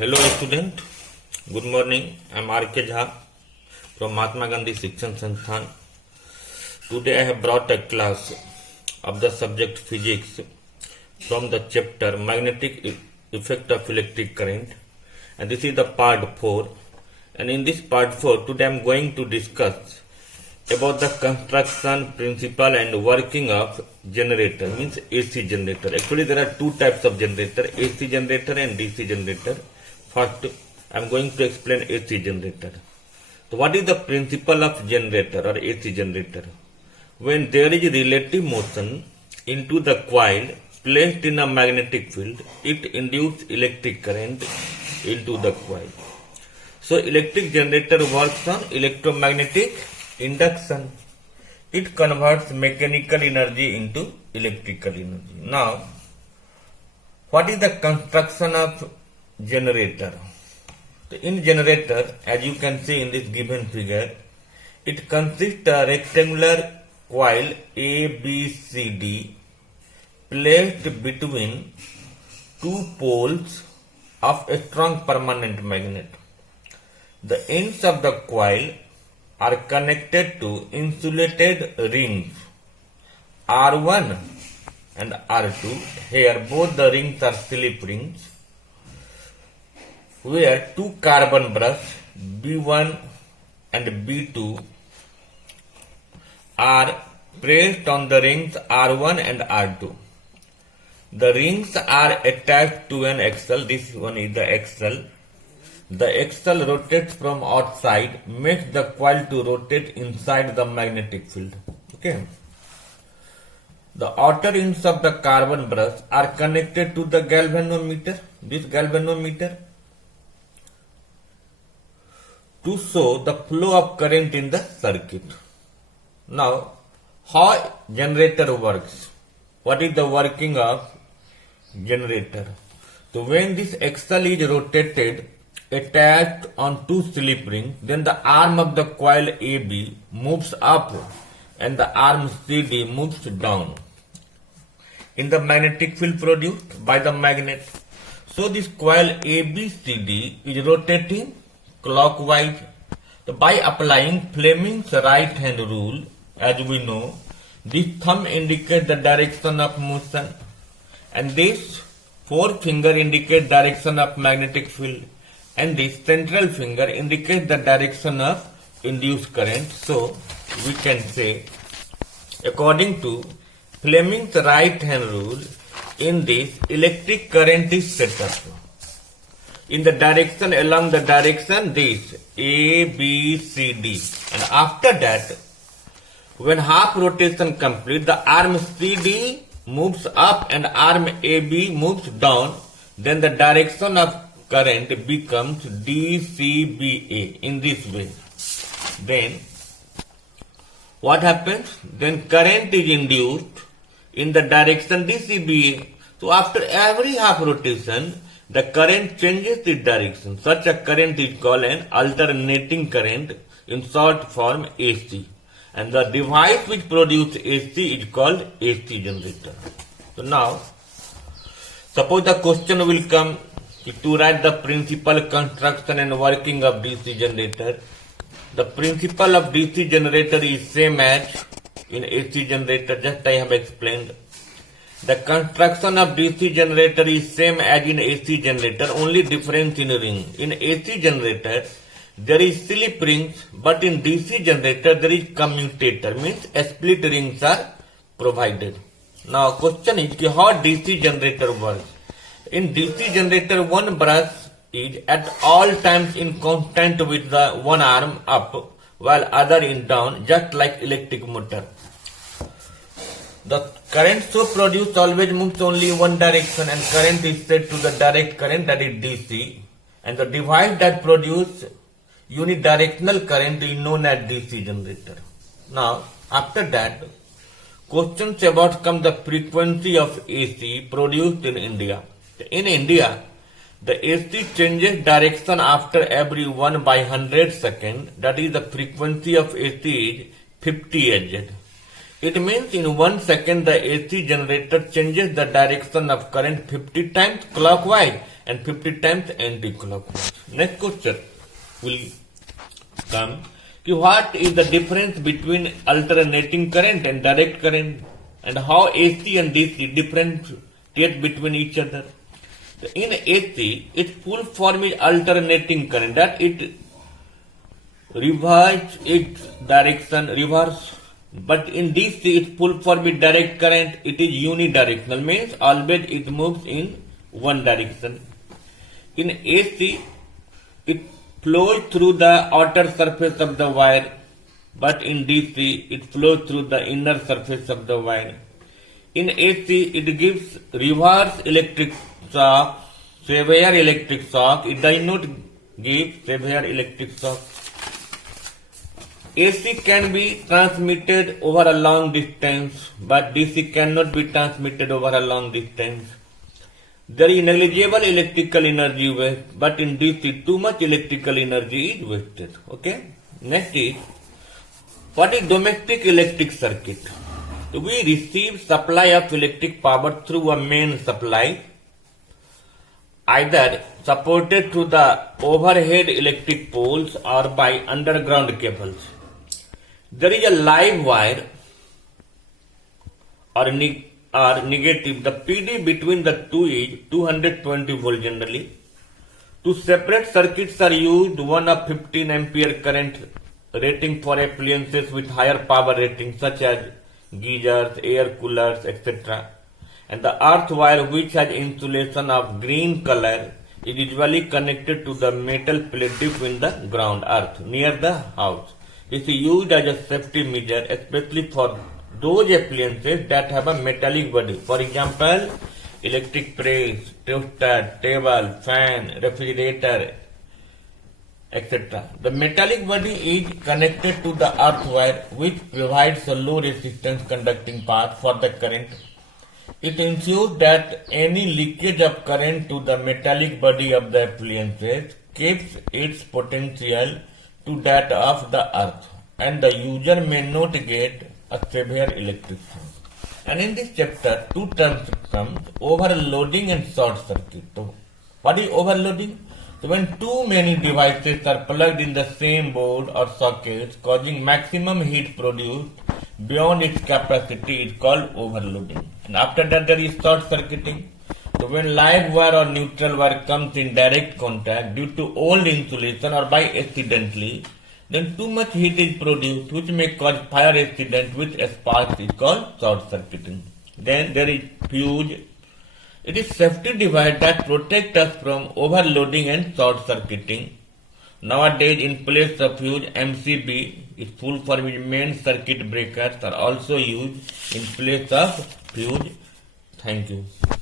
Hello student, good morning. I am R.K. Jha from Mahatma Gandhi Shikshan Sansthan. Today I have brought a class of the subject physics from the chapter magnetic effect of electric current, and this is the part 4. And in this part 4 today I am going to discuss about the construction, principle and working of generator, means AC generator. Actually there are two types of generator, AC generator and DC generator. First I am going to explain AC generator. So what is the principle of generator or AC generator? When there is relative motion into the coil placed in a magnetic field, it induces electric current into the coil. So electric generator works on electromagnetic induction. It converts mechanical energy into electrical energy. Now, what is the construction of generator? In generator, as you can see in this given figure, it consists a rectangular coil ABCD placed between two poles of a strong permanent magnet. The ends of the coil are connected to insulated rings R1 and R2. Here both the rings are slip rings, where two carbon brushes B1 and B2 are placed on the rings R1 and R2. The rings are attached to an axle. This one is the axle. The axle rotates from outside, makes the coil to rotate inside the magnetic field. Okay. The outer ends of the carbon brush are connected to the galvanometer, this galvanometer, to show the flow of current in the circuit. Now, how generator works? What is the working of generator? So, when this axle is rotated, attached on two slip rings, then the arm of the coil AB moves up and the arm CD moves down in the magnetic field produced by the magnet. So this coil ABCD is rotating clockwise. So by applying Fleming's right hand rule, as we know, this thumb indicates the direction of motion and this forefinger indicates direction of magnetic field, and the central finger indicates the direction of induced current. So we can say, according to Fleming's right hand rule, in this electric current is set up in the direction, along the direction this A, B, C, D, and after that, when half rotation complete, the arm CD moves up and arm AB moves down, then the direction of current becomes DCBA in this way. Then what happens? Then current is induced in the direction DCBA. So after every half rotation, the current changes its direction. Such a current is called an alternating current, in short form AC. And the device which produces AC is called AC generator. So now, suppose the question will come to write the principal, construction and working of DC generator. The principle of DC generator is same as in AC generator, just I have explained. The construction of DC generator is same as in AC generator, only difference in ring. In AC generator, there is slip rings, but in DC generator there is commutator, means split rings are provided. Now question is how DC generator works. In DC generator, one brush is at all times in constant with the one arm up while other in down, just like electric motor. The current so produced always moves only in one direction, and current is set to the direct current, that is DC, and the device that produces unidirectional current is known as DC generator. Now after that, questions about come the frequency of AC produced in India. In India, the AC changes direction after every 1/100 seconds, that is the frequency of AC is 50 Hz. It means in 1 second the AC generator changes the direction of current 50 times clockwise and 50 times anti-clockwise. Next question will come. What is the difference between alternating current and direct current, and how AC and DC differentiate between each other? In AC, its full form is alternating current, that it reverses its direction reverse. But in DC, its full form is direct current, it is unidirectional, means always it moves in one direction. In AC, it flows through the outer surface of the wire, but in DC, it flows through the inner surface of the wire. In AC, it gives reverse electric shock, severe electric shock. It does not give severe electric shock. AC can be transmitted over a long distance, but DC cannot be transmitted over a long distance. There is negligible electrical energy waste, but in DC too much electrical energy is wasted. Okay. Next is, what is domestic electric circuit? We receive supply of electric power through a main supply, either supported to the overhead electric poles or by underground cables. There is a live wire or negative. The PD between the two is 220 volt generally. To separate circuits are used one of 15 ampere current rating for appliances with higher power rating such as geysers, air coolers, etc. And the earth wire, which has insulation of green color, is usually connected to the metal plate deep in the ground earth near the house. It is used as a safety measure, especially for those appliances that have a metallic body. For example, electric press, toaster, table, fan, refrigerator, etc. The metallic body is connected to the earth wire, which provides a low resistance conducting path for the current. It ensures that any leakage of current to the metallic body of the appliances keeps its potential to that of the earth, and the user may not get a severe electric shock. And in this chapter, two terms come: overloading and short circuit. So, what is overloading? So, when too many devices are plugged in the same board or sockets, causing maximum heat produced beyond its capacity, is called overloading. And after that, there is short circuiting. So, when live wire or neutral wire comes in direct contact due to old insulation or by accidentally, then too much heat is produced, which may cause fire accident with sparks, is called short circuiting. Then there is fuse. It is safety device that protects us from overloading and short circuiting. Nowadays, in place of fuse, MCB, its full form is main circuit breakers, are also used in place of fuse. Thank you.